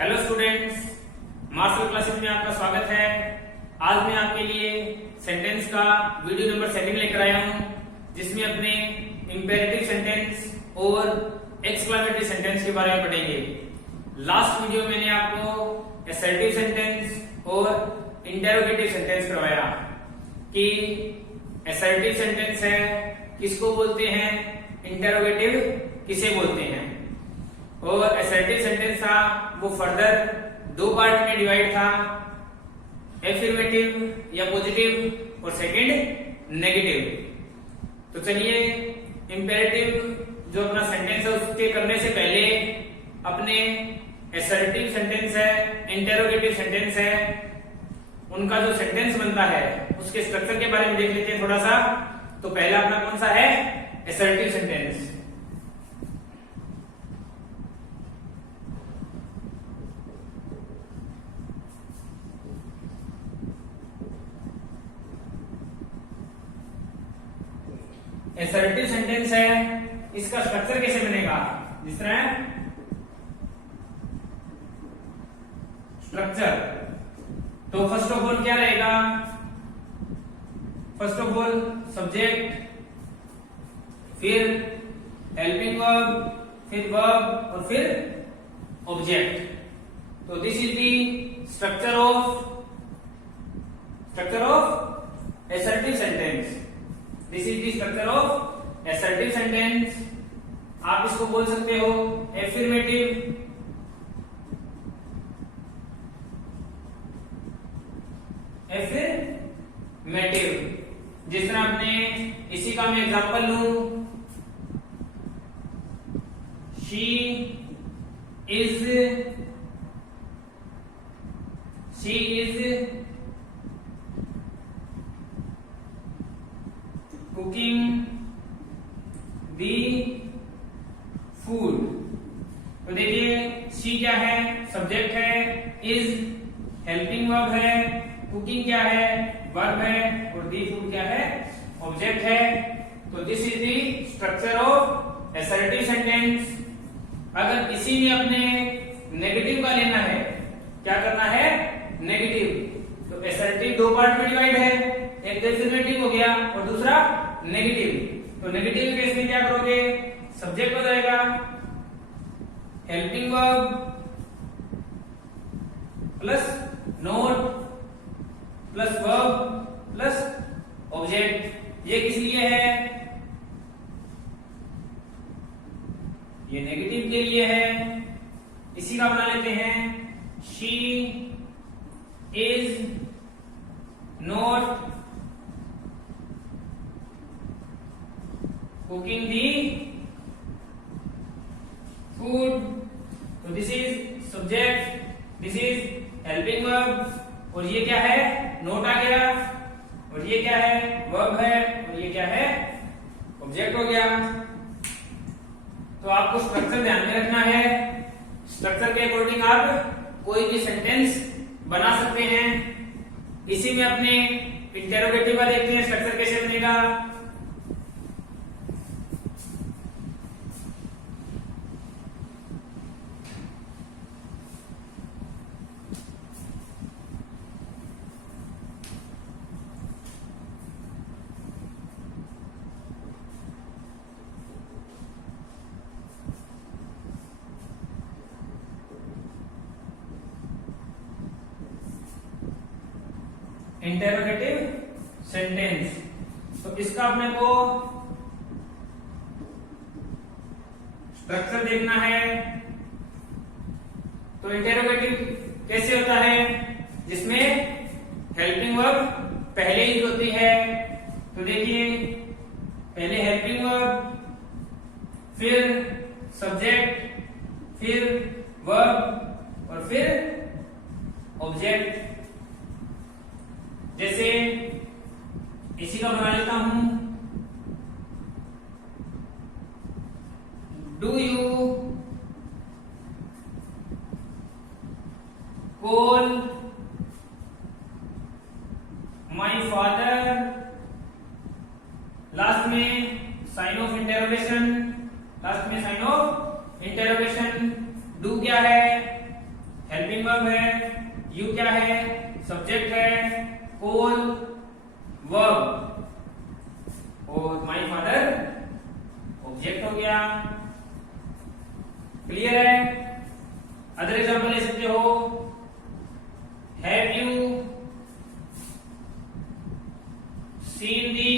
Hello students, martial classes में आपका स्वागत है। आज मैं आपके लिए सेंटेंस का वीडियो नंबर 7 लेकर आया हूं, जिसमें अपने इंपेरेटिव सेंटेंस और एक्सक्लेमेटरी सेंटेंस के बारे में पढ़ेंगे। लास्ट वीडियो में मैंने आपको असर्टिव सेंटेंस और इंटेरोगेटिव सेंटेंस करवाया कि असर्टिव सेंटेंस है किसको बोलते हैं, इंटेरोगेटिव किसे बोलते हैं। और असर्टिव सेंटेंस था वो फर्दर 2 पार्ट में डिवाइड था, एफर्मेटिव या पॉजिटिव और सेकंड नेगेटिव। तो चलिए इंपेरेटिव जो अपना सेंटेंस है उसके करने से पहले अपने असर्टिव सेंटेंस है, इंटेरोगेटिव सेंटेंस है, उनका जो सेंटेंस बनता है उसके स्ट्रक्चर के बारे में देख लेते हैं थोड़ा सा। तो पहला अपना कौन सा है, असर्टिव सेंटेंस। असर्टिव सेंटेंस है, इसका स्ट्रक्चर कैसे बनेगा, जिस तरह स्ट्रक्चर। तो फर्स्ट ऑफ ऑल क्या रहेगा, फर्स्ट ऑफ ऑल सब्जेक्ट, फिर हेल्पिंग वर्ब, फिर वर्ब और फिर ऑब्जेक्ट। तो this is the structure of assertive sentence. This is the structure of assertive sentence. आप इसको बोल सकते हो एफर्मेटिव, जिस तरह आपने इसी का मैं एग्जांपल लूं, she is cooking the food. तो देखिए शी क्या है, सब्जेक्ट है, इज हेल्पिंग वर्ब है, कुकिंग क्या है, वर्ब है, और दी फूड क्या है, ऑब्जेक्ट है। तो this is the structure of assertive sentence. अगर इसी में अपने नेगेटिव का लेना है, क्या करना है, नेगेटिव। तो असर्टिव 2 पार्ट में डिवाइड है, एक तो एफर्मेटिव हो गया और दूसरा नेगेटिव। तो नेगेटिव केस में क्या करोगे, सब्जेक्ट हो जाएगा helping verb plus note plus verb plus object. ये किस लिए है, ये नेगेटिव के लिए है। इसी का बना लेते हैं, she is not cooking the food. तो this is subject, this is helping verb, और ये क्या है, नोट आ गया, और ये क्या है, वर्ब है, और ये क्या है, ऑब्जेक्ट हो गया। तो आपको स्ट्रक्चर ध्यान में रखना है। स्ट्रक्चर के अकॉर्डिंग आप कोई भी सेंटेंस बना सकते हैं। इसी में अपने इंटेरोगेटिव का देखते हैं स्ट्रक्चर कैसे बनेगा। इंटेरोगेटिव सेंटेंस, तो इसका अपने को स्ट्रक्चर देखना है। तो इंटेरोगेटिव कैसे होता है, जिसमें हेल्पिंग वर्ब पहले ही होती है। तो देखिए पहले हेल्पिंग वर्ब, फिर सब्जेक्ट, फिर वर्ब और फिर ऑब्जेक्ट। जैसे इसी का बना लेता हूं, do you call my father, last में साइन ऑफ इंटरोगेशन, लास्ट में साइन ऑफ इंटरोगेशन। डू क्या है? हेल्पिंग वर्ब है। यू क्या है? सब्जेक्ट है। कॉल वर्ब और माय फादर ऑब्जेक्ट हो गया। क्लियर है? अदर एग्जांपल ले सकते हो। Have you seen the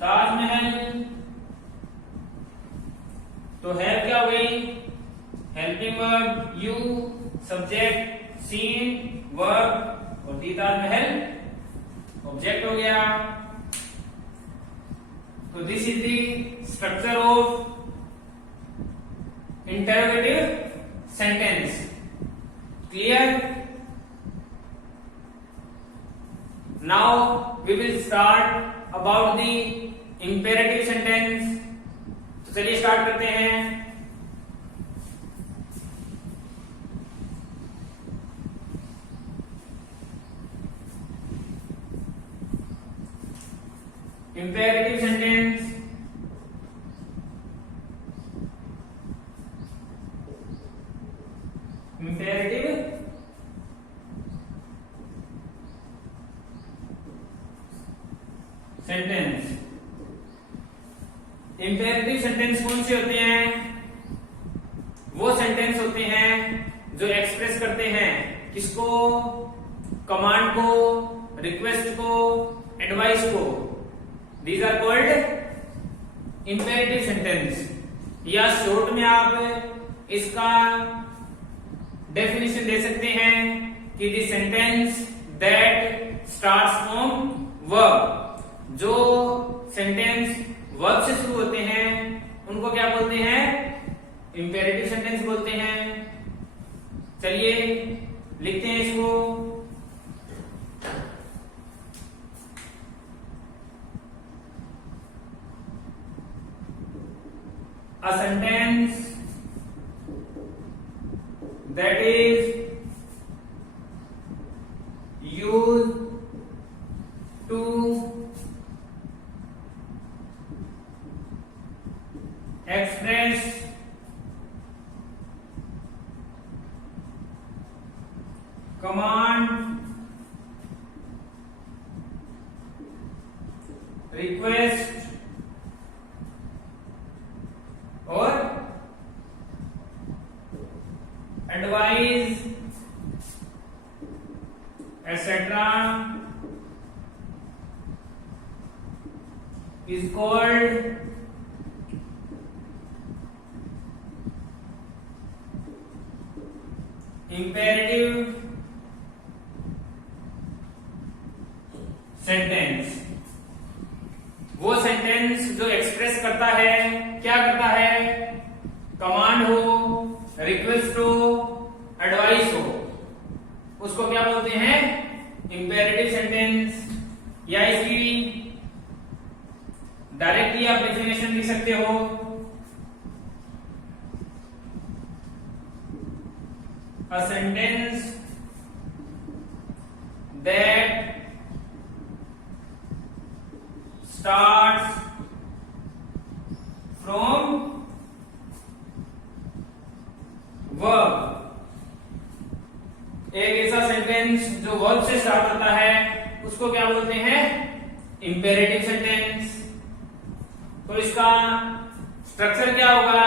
Taj Mahal? तो हैव क्या हुई? Helping verb, you subject, seen verb और दी ताजमहल ऑब्जेक्ट हो गया। तो this is the structure of interrogative sentence. Clear? Now we will start about the imperative sentence. तो चलिए स्टार्ट करते हैं। Imperative sentence. Imperative sentence. Imperative sentence कौन से होते हैं? वो सेंटेंस होते हैं जो एक्सप्रेस करते हैं किसको? कमांड को, रिक्वेस्ट को, एडवाइस को। These are called imperative sentence। या शॉर्ट में आप इसका डेफिनेशन दे सकते हैं कि the sentence that starts from verb. जो सेंटेंस वर्ब से शुरू होते हैं उनको क्या बोलते हैं? इंपेरेटिव सेंटेंस बोलते हैं। चलिए लिखते हैं इसको। A sentence that is used to express command, request और advice etcetera is called imperative sentence. वो सेंटेंस जो एक्सप्रेस करता है, क्या करता है? कमांड हो, रिक्वेस्ट हो, एडवाइस हो, उसको क्या बोलते हैं? Imperative sentence. या इसकी डायरेक्टली आप डेफिनेशन लिख सकते हो। A sentence that starts from verb। एक ऐसा सेंटेंस जो वर्ब से स्टार्ट होता है उसको क्या बोलते हैं? Imperative sentence. तो इसका स्ट्रक्चर क्या होगा?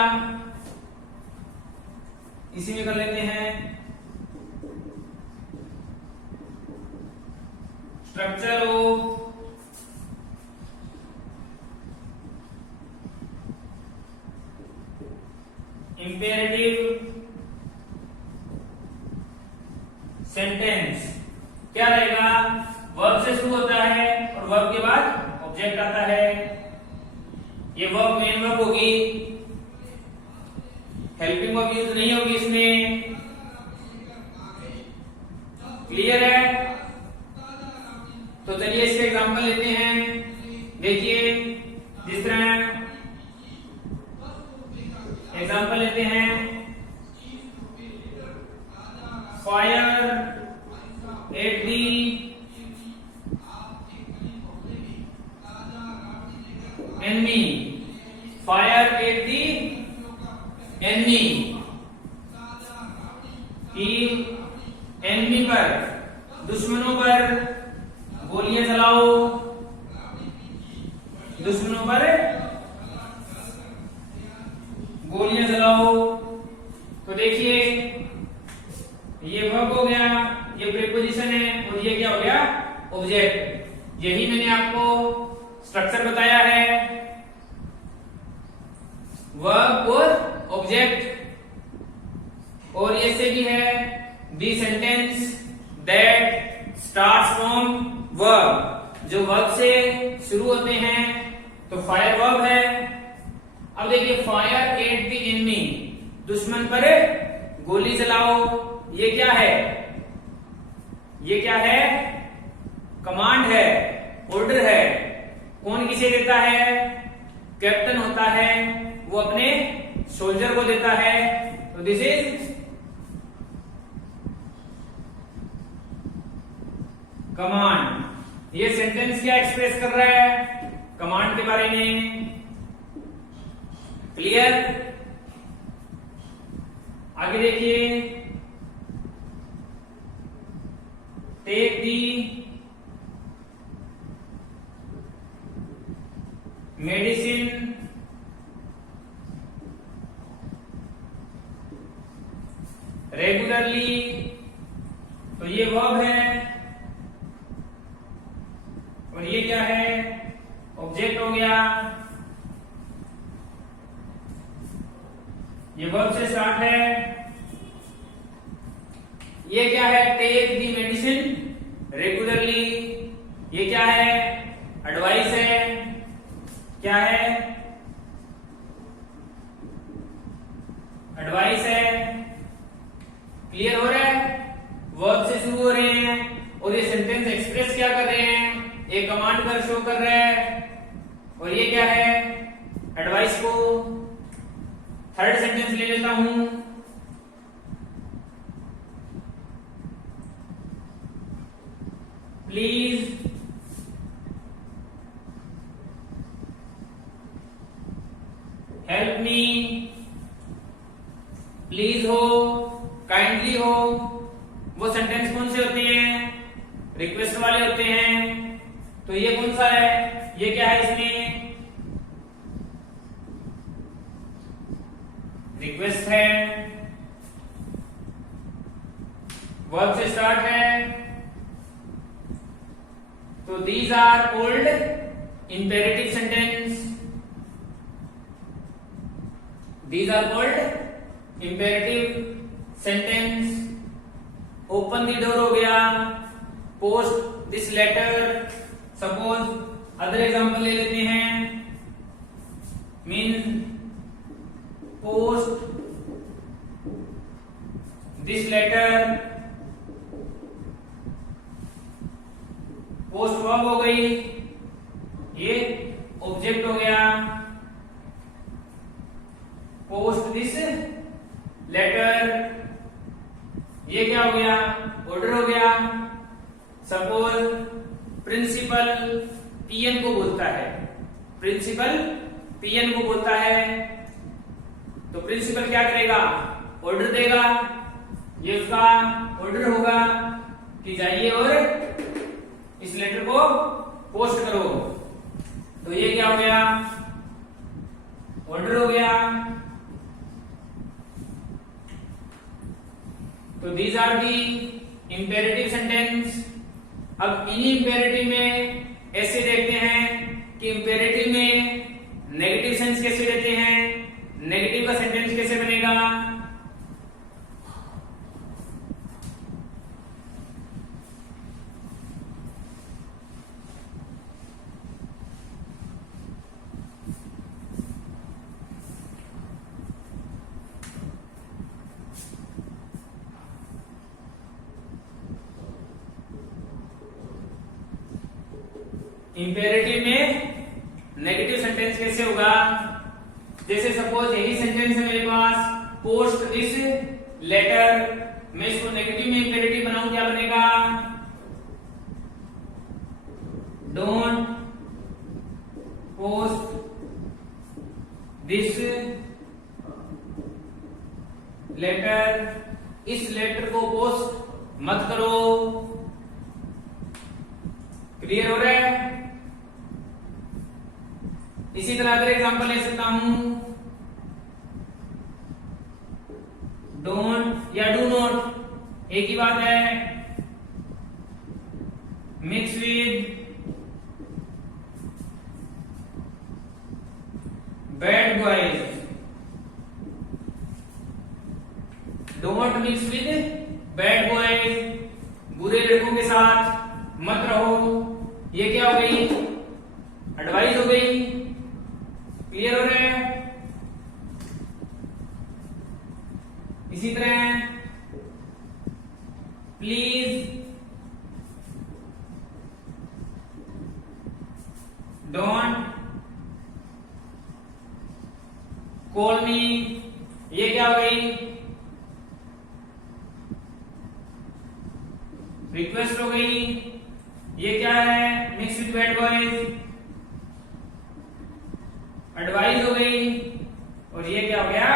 इसी में कर लेते हैं। स्ट्रक्चर ऑफ इंपेरेटिव सेंटेंस क्या रहेगा? वर्ब से शुरू होता है और वर्ब के बाद ऑब्जेक्ट आता है। ये वर्ब मेन वर्ब होगी, हेल्पिंग वर्ब यूज नहीं होगी इसमें। क्लियर है? तो चलिए इसके एग्जांपल लेते हैं। देखिए जिस तरह एग्जांपल लेते हैं, fire at the enemy, fire at the enemy, कि एनिमी पर, दुश्मनों पर गोलियां चलाओ, दुश्मनों पर गोलियां चलाओ। तो देखिए ये वर्ब हो गया, ये प्रीपोजिशन है, और ये क्या हो गया, ऑब्जेक्ट। यही मैंने आपको स्ट्रक्चर बताया है, वर्ब और ऑब्जेक्ट। और ऐसे भी है, the sentence that starts from verb, जो वर्ब से शुरू होते हैं, तो फायर वर्ब है। अब देखिए, फायर एट द एनिमी, दुश्मन पर गोली चलाओ, ये क्या है, ये क्या है, कमांड है, ऑर्डर है। कौन किसे देता है, कैप्टन होता है, वो अपने सोल्जर को देता है। तो दिस इज कमांड। ये सेंटेंस क्या एक्सप्रेस कर रहा है, कमांड के बारे में। क्लियर? आगे देखिए, टेक दी मेडिसिन रेगुलरली, तो ये वर्ब है, और ये क्या है, ऑब्जेक्ट हो गया। ये वर्ब से स्टार्ट है। ये क्या है, टेक दी मेडिसिन रेगुलरली, ये क्या है, एडवाइस है, क्या है, एडवाइस है। क्लियर हो रहा है, वर्ब से शुरू हो रहे हैं, और ये सेंटेंस एक्सप्रेस क्या कर रहे हैं, एक कमांड पर शो कर रहा है। और ये क्या है, एडवाइस को। थर्ड सेंटेंस ले लेता हूं, प्लीज हेल्प मी, प्लीज हो, काइंडली हो, वो सेंटेंस कौन से होते हैं, रिक्वेस्ट वाले होते हैं। तो ये कौन सा है, ये क्या है, इसमें रिक्वेस्ट है, वर्ब से स्टार्ट है। तो these are called imperative sentence, these are called imperative sentence. Open the door हो गया, post this letter. Suppose other example ले लेते हैं, mean post this letter, post verb हो गई, ये ऑब्जेक्ट हो गया। पोस्ट दिस लेटर, ये क्या हो गया, ऑर्डर हो गया। सपोज प्रिंसिपल पीएन को बोलता है, प्रिंसिपल पीएन को बोलता है, तो प्रिंसिपल क्या करेगा, ऑर्डर देगा। ये उसका ऑर्डर होगा कि जाइए और इस लेटर को पोस्ट करो। तो ये क्या हो गया, ऑर्डर हो गया। तो these are the imperative sentence. अब इन्हीं इंपेरेटिव में ऐसे देखते हैं कि इंपेरेटिव में नेगेटिव सेंस कैसे देते हैं, नेगेटिव का सेंटेंस कैसे बनेगा। इंपेरेटिव में नेगेटिव सेंटेंस कैसे होगा, जैसे सपोज यही सेंटेंस है मेरे पास, लेटर, इस लेटर को पोस्ट मत करो। क्लियर हो रहा है? इसी तरह अगर एग्जांपल ले सकता हूं, डोंट या डू नॉट एक ही बात है। Mix with bad boys, don't mix with bad boys, बुरे लड़कों के साथ मत रहो। ये क्या हो गई? एडवाइस हो गई। क्लियर हो रहा है? इसी तरह प्लीज डोंट कॉल मी, ये क्या हो गई? रिक्वेस्ट हो गई। ये क्या है? Mix with bad boys, advice हो गई। और ये क्या हो गया?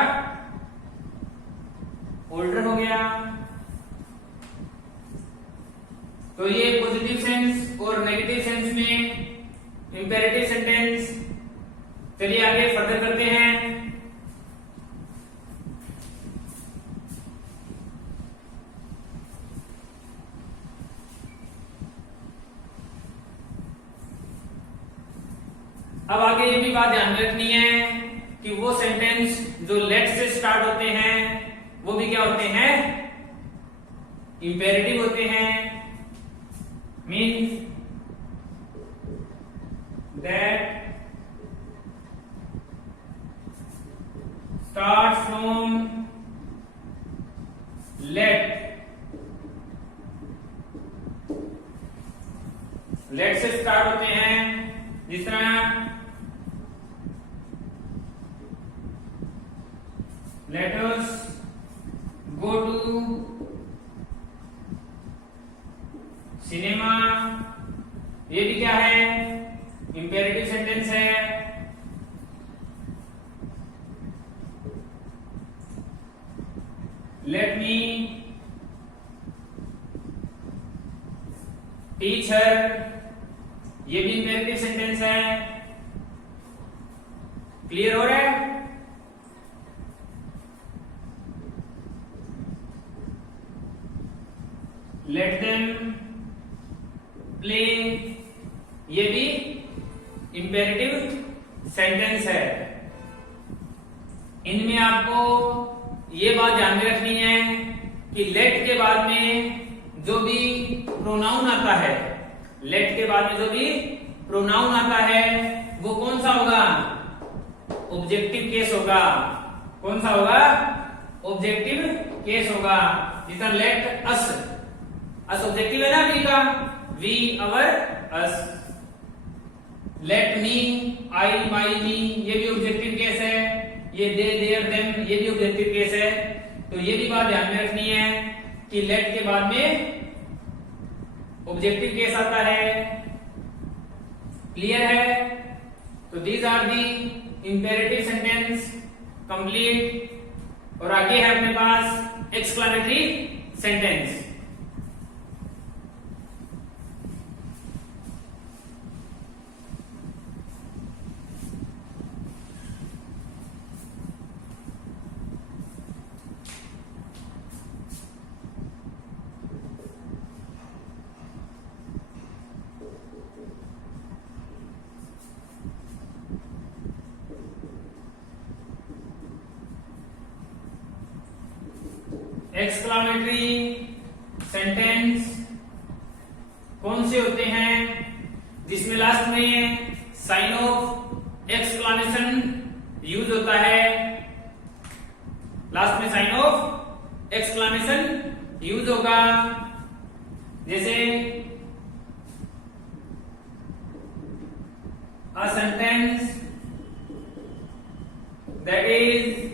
ऑर्डर हो गया। तो ये पॉजिटिव सेंस और नेगेटिव सेंस में इंपेरेटिव सेंटेंस। चलिए आगे फर्दर करते हैं। अब आगे ये भी बात ध्यान रखनी है कि वो सेंटेंस जो लेट से स्टार्ट होते हैं वो भी क्या होते हैं? इंपेरेटिव होते हैं। Means that start from let, let से स्टार्ट होते हैं। जिस तरह let us go to cinema, ये भी क्या है? इंपेरेटिव सेंटेंस है। let me teach her, ये भी इंपेरेटिव सेंटेंस है। क्लियर हो रहा है? लेट देम प्ले, ये भी इंपेरेटिव सेंटेंस है। इनमें आपको ये बात ध्यान में रखनी है कि लेट के बाद में जो भी प्रोनाउन आता है, लेट के बाद में जो भी प्रोनाउन आता है वो कौन सा होगा? ऑब्जेक्टिव केस होगा। कौन सा होगा? ऑब्जेक्टिव केस होगा। जितना लेट अस, अस ऑब्जेक्टिव है ना वी का, we our us. Let me, आई माई मी, ये भी ऑब्जेक्टिव केस है। ये दे देयर देम, ये भी ऑब्जेक्टिव केस है। तो ये भी बात ध्यान में रखनी है कि लेट के बाद में ऑब्जेक्टिव केस आता है। क्लियर है? तो these are the imperative sentence complete. और आगे है अपने पास एक्सक्लेमेटरी सेंटेंस। एक्सक्लेमेटरी सेंटेंस कौन से होते हैं? जिसमें लास्ट में साइन ऑफ एक्सक्लेमेशन यूज होता है। लास्ट में साइन ऑफ एक्सक्लेमेशन यूज होगा। जैसे a sentence that is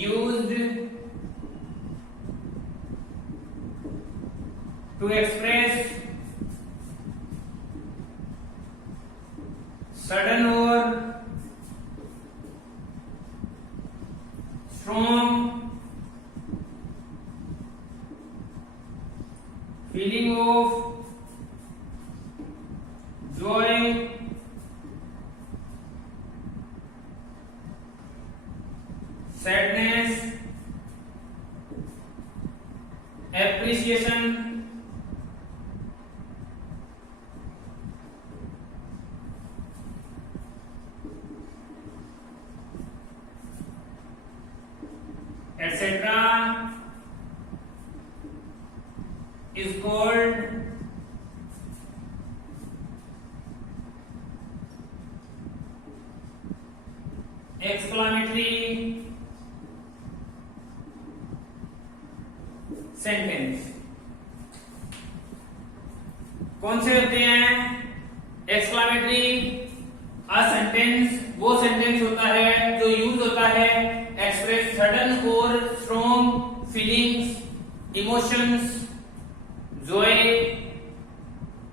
used to express sudden or strong feeling of joy, sadness, appreciation, etc. is called exclamatory sentence. कौन से होते हैं एक्सक्लामेटरी? अ सेंटेंस वो सेंटेंस होता है जो यूज होता है एक्सप्रेस सडन और strong feelings, emotions, Joy,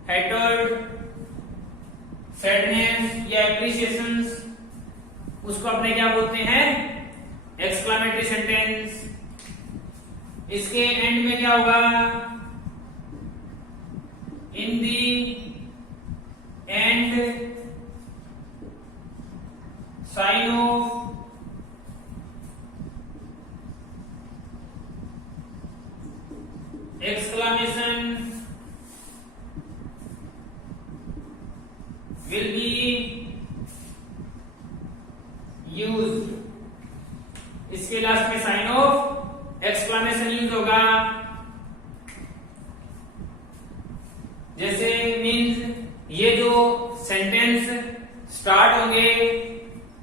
hatred, sadness या एप्रिसिएशंस, उसको अपने क्या बोलते हैं? Exclamatory sentence. इसके एंड में क्या होगा? In the end sign of exclamation will be used। इसके लास्ट में साइन ऑफ एक्सक्लामेशन यूज होगा। जैसे मीन्स ये जो सेंटेंस स्टार्ट होंगे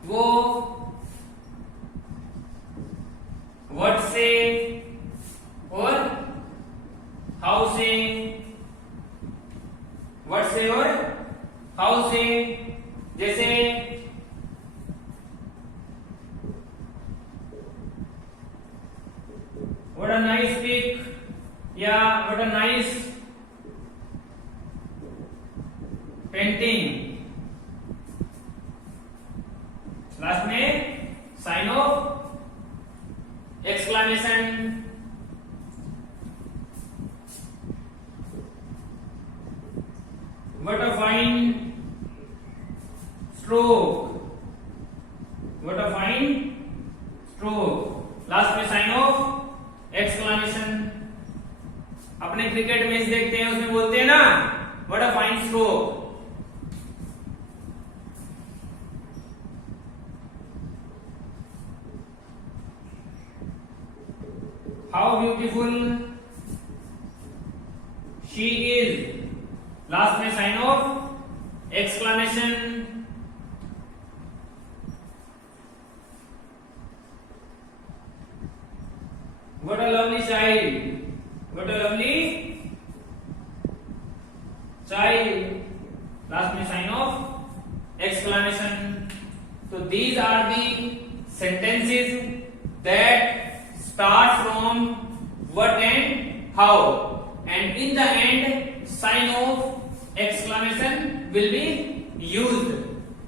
वो व्हाट से और हाउ से, व्हाट से और हाउ से। जैसे व्हाट अ नाइस पिक या what a nice painting. Last में sign of exclamation. What a fine stroke, what a fine stroke। Last में साइन ऑफ एक्सक्लामेशन। अपने क्रिकेट मैच देखते हैं उसमें बोलते हैं ना what a fine stroke। How beautiful she is। Last में sign of exclamation. What a lovely child, what a lovely child. Last में साइन ऑफ एक्सक्लामेशन। तो these are the sentences that start from what and how and in the end sign of exclamation will be used।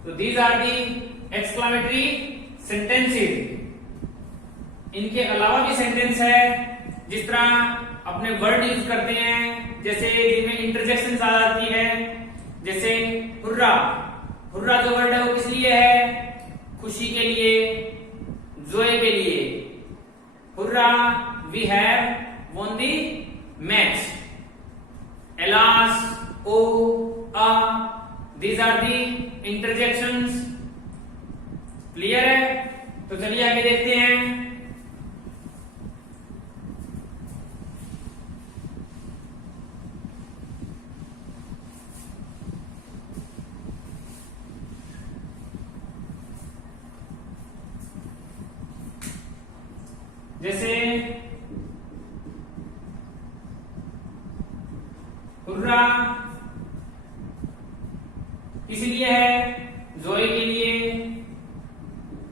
so these are the exclamatory sentences। इनके अलावा भी sentence है जिस तरह अपने word use करते हैं, जैसे जिनमें इंटरजेक्शन आ जाती है। जैसे हुर्रा, हुर्रा जो वर्ड है वो किस लिए है? खुशी के लिए, जोए के लिए। Hurrah we have won the match। alas, oh, these are the interjections। Clear है? तो चलिए आगे देखते हैं। जैसे हुर्रा किसलिए है? जोए के लिए।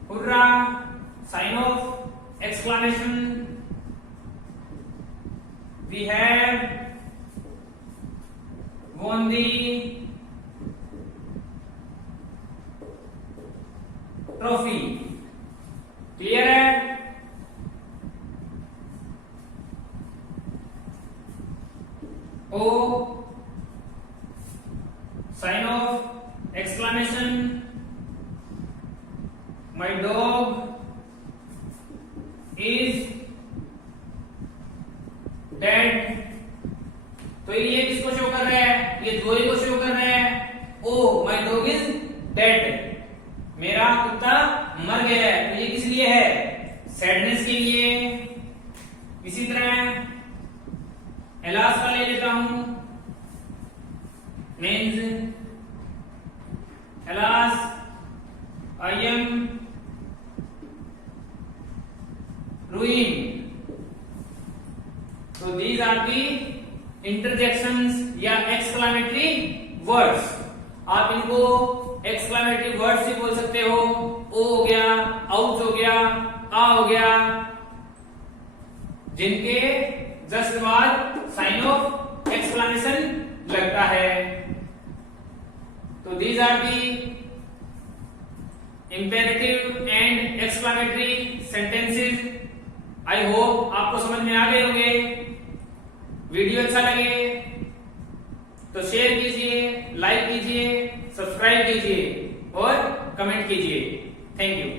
Hurrah sign of exclamation. We have won the trophy. Clear है? My dog is dead. तो ये किसको शो कर रहा है? ये जोई को शो कर रहा है। ओ माई डॉग इज डेड, मेरा कुत्ता मर गया है। तो ये किस लिए है? सैडनेस के लिए। इसी तरह एलास का ले लेता हूं, means alas I am ruined। तो these are the interjections या exclamatory words। आप इनको exclamatory words भी बोल सकते हो। ओ हो गया, आउच हो गया, आ हो गया, जिनके जस्ट बाद साइन ऑफ एक्सक्लेमेशन लगता है। तो these are the imperative and exclamatory sentences। I hope आपको समझ में आ गए होंगे। वीडियो अच्छा लगे तो शेयर कीजिए, लाइक कीजिए, सब्सक्राइब कीजिए और कमेंट कीजिए। Thank you.